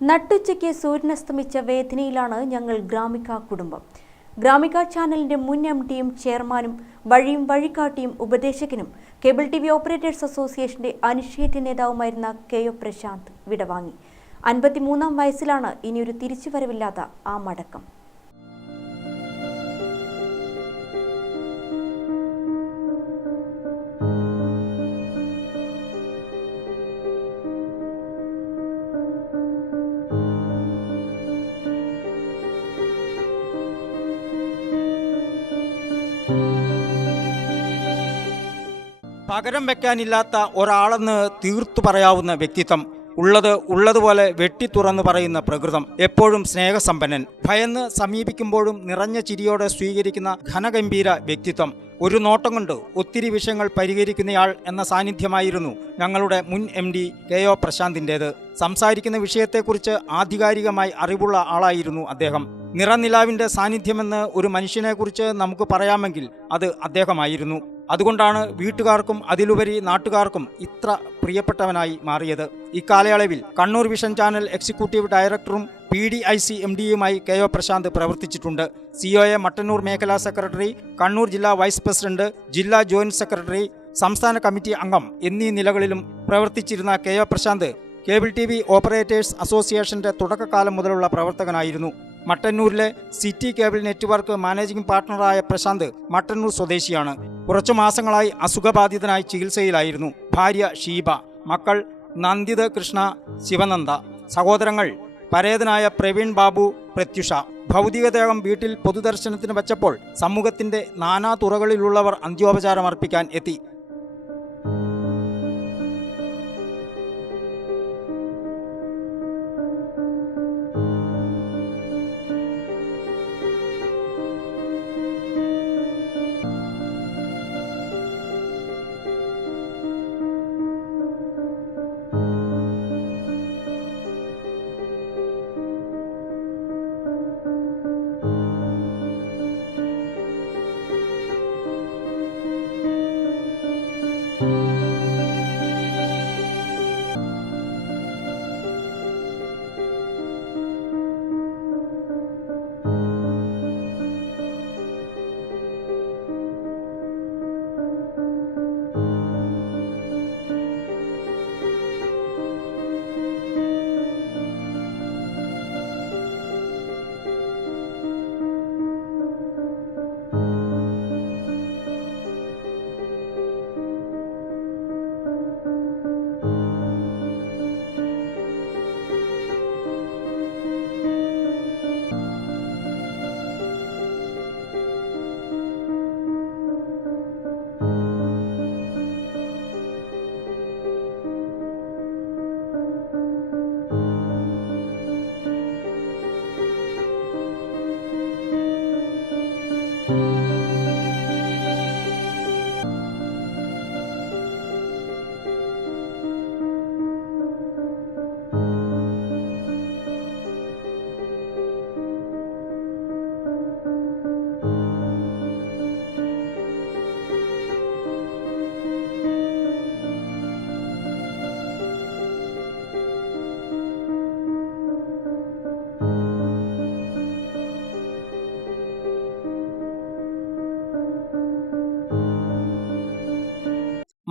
നട്ടുച്ചയ്ക്ക് സൂര്യനസ്തമിച്ച വേദനയിലാണ് ഞങ്ങൾ ഗ്രാമിക കുടുംബം. ഗ്രാമിക ചാനലിന്റെ മുൻ എംഡിയും ചെയർമാനും വഴിയും വഴികാട്ടിയും ഉപദേശകനും കേബിൾ ടി വി ഓപ്പറേറ്റേഴ്സ് അസോസിയേഷന്റെ അനിശ്ചിത നേതാവുമായിരുന്ന കെ.ഒ. പ്രശാന്ത് വിടവാങ്ങി. 53-ാം വയസ്സിലാണ് ഇനിയൊരു തിരിച്ചുവരവില്ലാത്ത ആ മടക്കം. പകരം വെക്കാനില്ലാത്ത ഒരാളെന്ന് തീർത്തു പറയാവുന്ന വ്യക്തിത്വം, ഉള്ളതുപോലെ വെട്ടിത്തുറന്ന് പറയുന്ന പ്രകൃതം, എപ്പോഴും സ്നേഹസമ്പന്നൻ, ഭയന്ന് സമീപിക്കുമ്പോഴും നിറഞ്ഞ ചിരിയോടെ സ്വീകരിക്കുന്ന ഘനഗംഭീര വ്യക്തിത്വം, ഒരു നോട്ടം കൊണ്ട് ഒത്തിരി വിഷയങ്ങൾ പരിഹരിക്കുന്നയാൾ എന്ന സാന്നിധ്യമായിരുന്നു ഞങ്ങളുടെ മുൻ MD കെ.ഒ. പ്രശാന്തിൻ്റേത്. സംസാരിക്കുന്ന വിഷയത്തെക്കുറിച്ച് ആധികാരികമായി അറിവുള്ള ആളായിരുന്നു അദ്ദേഹം. നിറനിലാവിൻ്റെ സാന്നിധ്യമെന്ന് ഒരു മനുഷ്യനെക്കുറിച്ച് നമുക്ക് പറയാമെങ്കിൽ അത് അദ്ദേഹമായിരുന്നു. അതുകൊണ്ടാണ് വീട്ടുകാർക്കും അതിലുപരി നാട്ടുകാർക്കും ഇത്ര പ്രിയപ്പെട്ടവനായി മാറിയത്. ഇക്കാലയളവിൽ കണ്ണൂർ വിഷൻ ചാനൽ എക്സിക്യൂട്ടീവ് ഡയറക്ടറും PDIC MDയുമായി കെ.ഒ. പ്രശാന്ത് പ്രവർത്തിച്ചിട്ടുണ്ട്. COA മട്ടന്നൂർ മേഖലാ സെക്രട്ടറി, കണ്ണൂർ ജില്ലാ വൈസ് പ്രസിഡന്റ്, ജില്ലാ ജോയിന്റ് സെക്രട്ടറി, സംസ്ഥാന കമ്മിറ്റി അംഗം എന്നീ നിലകളിലും പ്രവർത്തിച്ചിരുന്ന K O. Prashanth cable TV operators അസോസിയേഷന്റെ തുടക്കകാലം മുതലുള്ള പ്രവർത്തകനായിരുന്നു. മട്ടന്നൂരിലെ സിറ്റി കേബിൾ നെറ്റ്വർക്ക് മാനേജിംഗ് പാർട്ണറായ പ്രശാന്ത് മട്ടന്നൂർ സ്വദേശിയാണ്. കുറച്ചു മാസങ്ങളായി അസുഖബാധിതനായി ചികിത്സയിലായിരുന്നു. ഭാര്യ ഷീബ, മക്കൾ നന്ദിത് കൃഷ്ണ, ശിവനന്ദ, സഹോദരങ്ങൾ പരേതനായ പ്രവീൺ ബാബു, പ്രത്യുഷ. ഭൗതികദേഹം വീട്ടിൽ പൊതുദർശനത്തിന് വച്ചപ്പോൾ സമൂഹത്തിന്റെ നാനാ തുറകളിലുള്ളവർ അന്ത്യോപചാരം അർപ്പിക്കാൻ എത്തി.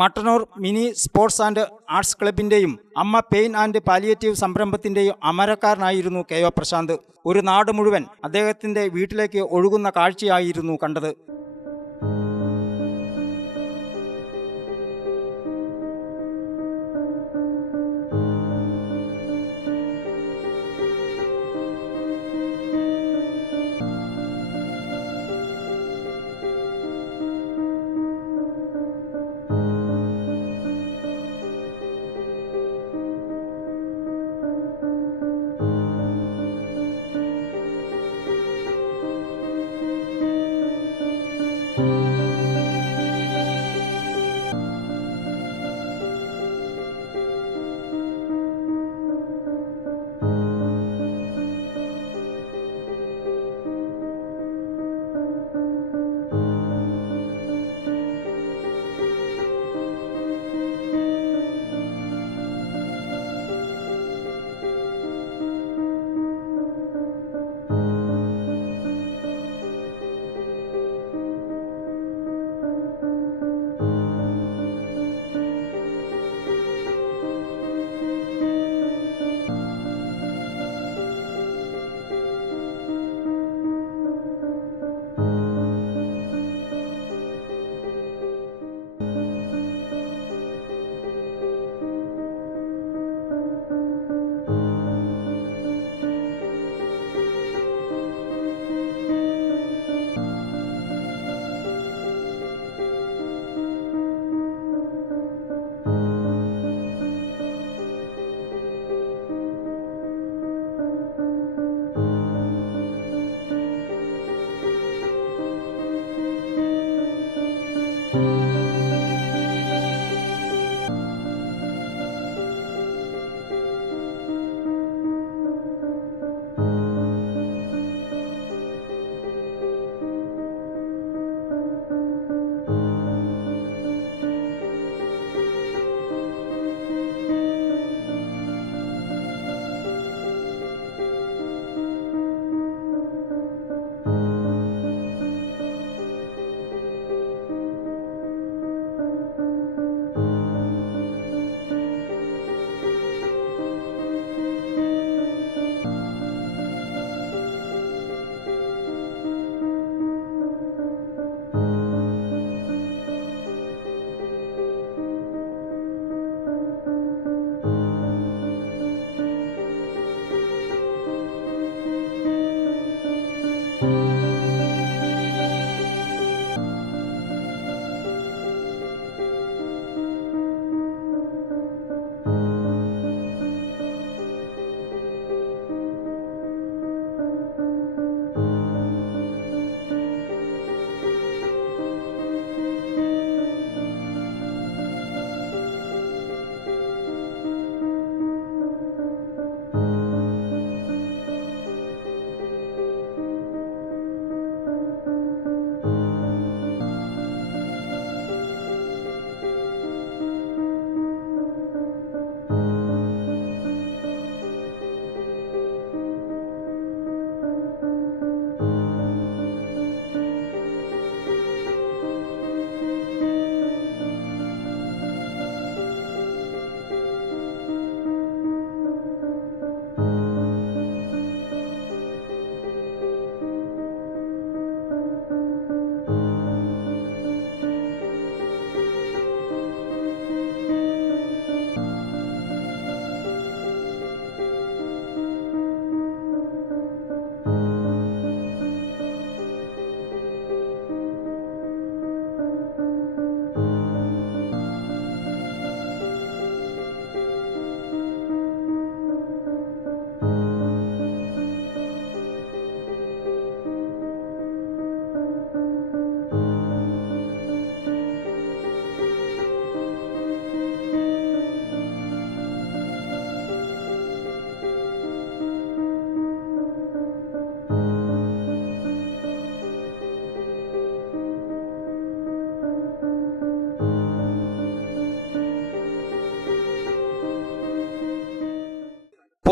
Mattannur mini sports and arts ക്ലബിൻ്റെയും അമ്മ പെയിൻ ആൻഡ് പാലിയേറ്റീവ് സംരംഭത്തിൻ്റെയും അമരക്കാരനായിരുന്നു കെ.ഒ. പ്രശാന്ത്. ഒരു നാട് മുഴുവൻ അദ്ദേഹത്തിൻ്റെ വീട്ടിലേക്ക് ഒഴുകുന്ന കാഴ്ചയായിരുന്നു കണ്ടത്.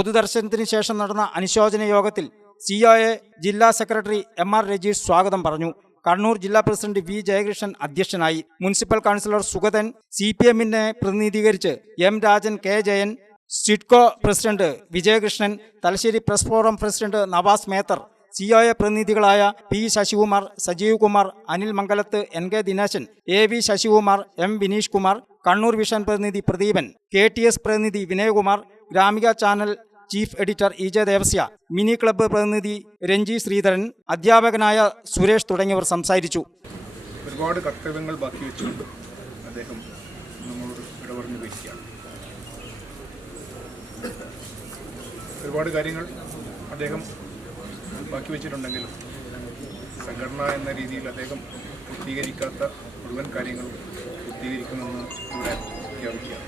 പൊതുദർശനത്തിന് ശേഷം നടന്ന അനുശോചന യോഗത്തിൽ COA ജില്ലാ സെക്രട്ടറി MR രജീഷ് സ്വാഗതം പറഞ്ഞു. കണ്ണൂർ ജില്ലാ പ്രസിഡന്റ് V ജയകൃഷ്ണൻ അധ്യക്ഷനായി. മുനിസിപ്പൽ കൗൺസിലർ സുഗതൻ, CPM-നെ പ്രതിനിധീകരിച്ച് M Rajan, K Jayan, SIDCO president Vijayakrishnan, Thalassery press forum president Navas Methar, COA പ്രതിനിധികളായ P Sasikumar, Sajeev Kumar, Anil Mangalath, NK Dineshan, AV Sasikumar, M Vineesh Kumar, Kannur vision പ്രതിനിധി പ്രദീപൻ, KTS പ്രതിനിധി Vinayakumar, Gramika channel chief editor EJ Devasya, mini club പ്രതിനിധി രഞ്ജി ശ്രീധരൻ, അധ്യാപകനായ സുരേഷ് തുടങ്ങിയവർ സംസാരിച്ചു. ഒരുപാട് കർത്തവ്യങ്ങൾ ബാക്കി വെച്ചുകൊണ്ട് അദ്ദേഹം നമ്മളോട് ഇടപെടഞ്ഞു വയ്ക്കുകയാണ്. ഒരുപാട് കാര്യങ്ങൾ അദ്ദേഹം ബാക്കി വെച്ചിട്ടുണ്ടെങ്കിലും സംഘടന എന്ന രീതിയിൽ അദ്ദേഹം പൂർത്തീകരിക്കാത്ത മുഴുവൻ കാര്യങ്ങളും പൂർത്തീകരിക്കുമെന്ന് ഇവിടെ പ്രഖ്യാപിക്കുകയാണ്.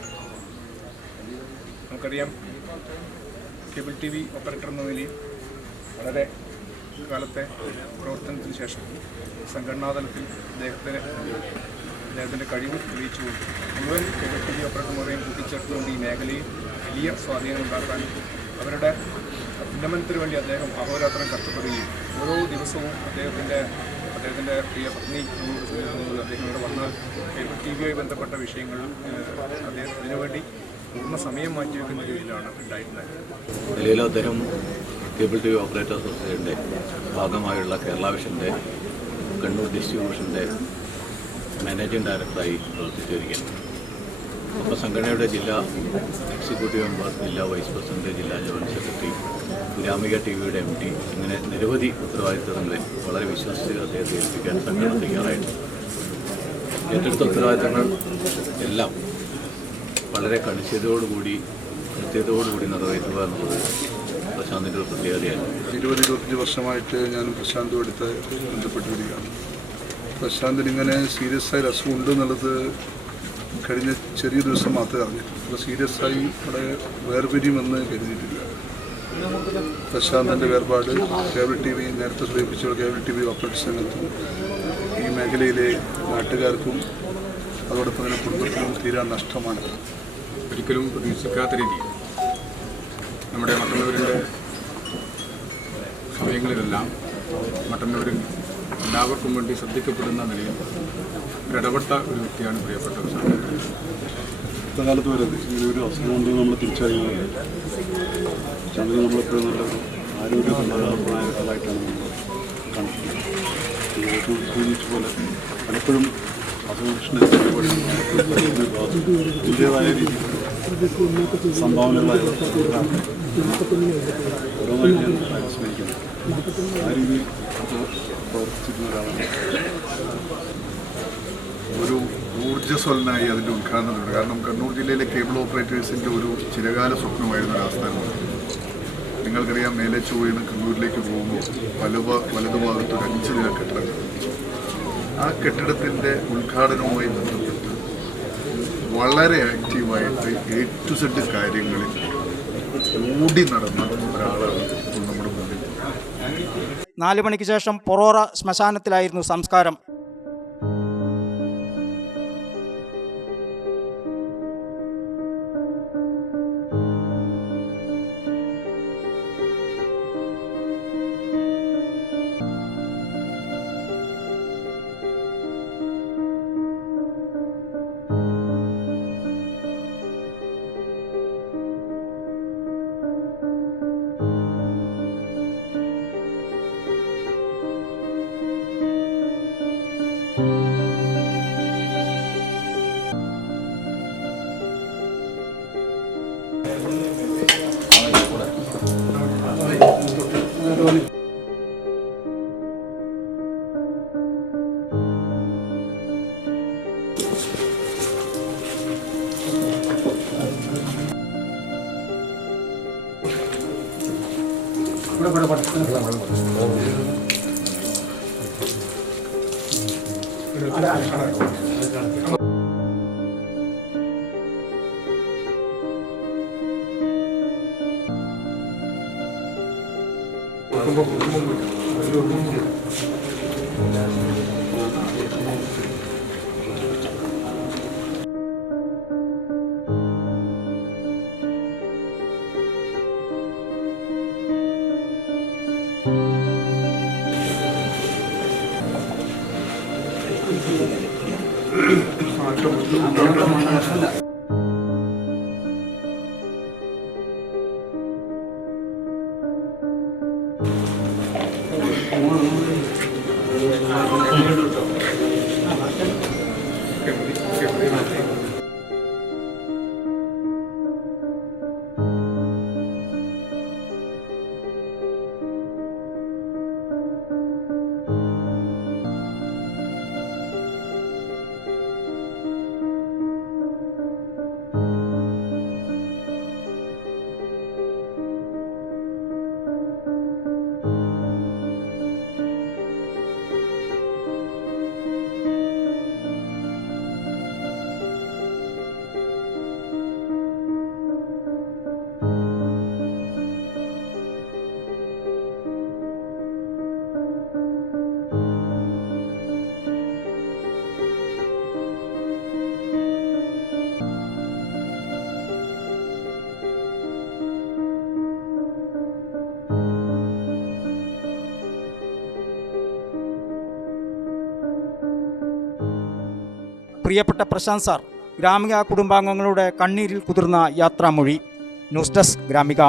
നമുക്കറിയാം, കേബിൾ TV ഓപ്പറേറ്റർ എന്ന നിലയിൽ വളരെ കാലത്തെ പ്രവർത്തനത്തിന് ശേഷം സംഘടനാതലത്തിൽ അദ്ദേഹത്തിൻ്റെ കഴിവ് തെളിയിച്ചുകൊണ്ട് മുഴുവൻ കേബിൾ TV ഓപ്പറേറ്റർമാരെയും കൂട്ടിച്ചേർത്തുകൊണ്ട് ഈ മേഖലയിൽ വലിയ സ്വാധീനം ഉണ്ടാക്കാനും അവരുടെ ഉന്നമനത്തിന് വേണ്ടി അദ്ദേഹം അഹോരാത്രം കഷ്ടപ്പെടുകയും ഓരോ ദിവസവും അദ്ദേഹത്തിൻ്റെ പ്രിയ പത്നി അദ്ദേഹം ഇവിടെ വന്നാൽ കേബിൾ TV-യുമായി ബന്ധപ്പെട്ട വിഷയങ്ങൾ അദ്ദേഹം ഇതിനുവേണ്ടി പൂർണ്ണ സമയം മാറ്റിവെക്കുന്ന രീതിയിലാണ് ഉണ്ടായിരുന്നത്. നിലവിൽ അദ്ദേഹം കേബിൾ TV ഓപ്പറേറ്റർ അസോസിയേഷൻ്റെ ഭാഗമായുള്ള കേരള വിഷൻ്റെ കണ്ണൂർ ഡിസ്ട്രിബ്യൂഷൻ്റെ മാനേജിംഗ് ഡയറക്ടറായി പ്രവർത്തിച്ചു വരികയാണ്. അപ്പോൾ സംഘടനയുടെ ജില്ലാ എക്സിക്യൂട്ടീവ് മെമ്പർ, ജില്ലാ വൈസ് പ്രസിഡന്റ്, ജില്ലാ ജനറൽ സെക്രട്ടറി, ഗ്രാമിക TV-യുടെ MD, ഇങ്ങനെ നിരവധി ഉത്തരവാദിത്തങ്ങളെ വളരെ വിശ്വസിച്ച് അദ്ദേഹത്തെ ഏൽപ്പിക്കാൻ സംഘടന തയ്യാറായിട്ടുണ്ട്. ഏറ്റെടുത്ത ഉത്തരവാദിത്തങ്ങൾ എല്ലാം വളരെ കണിശതയോടുകൂടി കൃത്യതയോടുകൂടി നിറവേറ്റുക എന്നുള്ളത് പ്രശാന്തിൻ്റെ ഒരു പ്രത്യേകതയാണ്. 20-25 വർഷമായിട്ട് ഞാനും പ്രശാന്തുമായിട്ട് ബന്ധപ്പെട്ട് വരികയാണ്. പ്രശാന്തിന് ഇങ്ങനെ സീരിയസ് ആയി അസുഖം ഉണ്ടെന്നുള്ളത് കഴിഞ്ഞ ചെറിയ ദിവസം മാത്രമേ അറിഞ്ഞു. അപ്പോൾ സീരിയസ് ആയി അവിടെ വേർപിരിയുമെന്ന് കരുതിയിട്ടില്ല. പ്രശാന്തിൻ്റെ വേർപാട് കേബിൾ TV, നേരത്തെ സൂചിപ്പിച്ച കേബിൾ TV ഓപ്പറേറ്റർ രംഗത്തും ഈ മേഖലയിലെ നാട്ടുകാർക്കും അതോടൊപ്പം തന്നെ കുടുംബത്തിനും തീരാൻ നഷ്ടമാണ്. ഒരിക്കലും പ്രതീക്ഷിക്കാത്ത രീതിയിൽ നമ്മുടെ മട്ടന്നൂരിൻ്റെ സമയങ്ങളിലെല്ലാം മട്ടന്നൂരിൽ എല്ലാവർക്കും വേണ്ടി ശ്രദ്ധിക്കപ്പെടുന്ന നിലയിൽ ഇടപെട്ട ഒരു വ്യക്തിയാണ് പ്രിയപ്പെട്ട ഇക്കാലത്ത് വരെ ഈ ഒരു അസുഖം കൊണ്ട് നമ്മൾ തിരിച്ചറിയുകയാണ്. ചന്ദ്രൻ നമ്മളെപ്പോഴും നല്ലൊരു ആരോഗ്യമുള്ളതായിട്ടാണ് നമ്മൾ കണ്ടിട്ടുള്ളത്. സൂചിച്ച പോലെ പലപ്പോഴും അസുഖത്തിൻ്റെ തുല്യതായ രീതിയിൽ സംഭാവനകളായി ഓരോന്നായി ഞാൻ സ്മരിക്കുന്നു. ആ രീതിയിൽ പ്രവർത്തിച്ചിരുന്ന ഒരാളാണ്. ഒരു ഊർജ്ജസ്വലനായി അതിൻ്റെ ഉദ്ഘാടനത്തിലുണ്ട്. കാരണം കണ്ണൂർ ജില്ലയിലെ കേബിൾ ഓപ്പറേറ്റേഴ്സിൻ്റെ ഒരു ചിരകാല സ്വപ്നമായിരുന്നു ഒരു ആസ്ഥാനം. നിങ്ങൾക്കറിയാം, മേലെ ചൊവ്വയിൽ കണ്ണൂരിലേക്ക് പോകുമ്പോൾ വലതുഭാഗത്ത് ഒരു 5 നില കെട്ടിടം. ആ കെട്ടിടത്തിൻ്റെ ഉദ്ഘാടനവുമായി ബന്ധപ്പെട്ട് വളരെ ആക്റ്റീവായിട്ട് A to Z കാര്യങ്ങളിൽ ഓടി നടന്ന ഒരാളാണ് നമ്മുടെ മുന്നിൽ. 4 മണിക്ക് ശേഷം പൊറോറ ശ്മശാനത്തിലായിരുന്നു സംസ്കാരം. പ്രിയപ്പെട്ട പ്രശാന്ത് സാർ, ഗ്രാമിക കുടുംബാംഗങ്ങളുടെ കണ്ണീരിൽ കുതിർന്ന യാത്രാമൊഴി. News desk Gramika.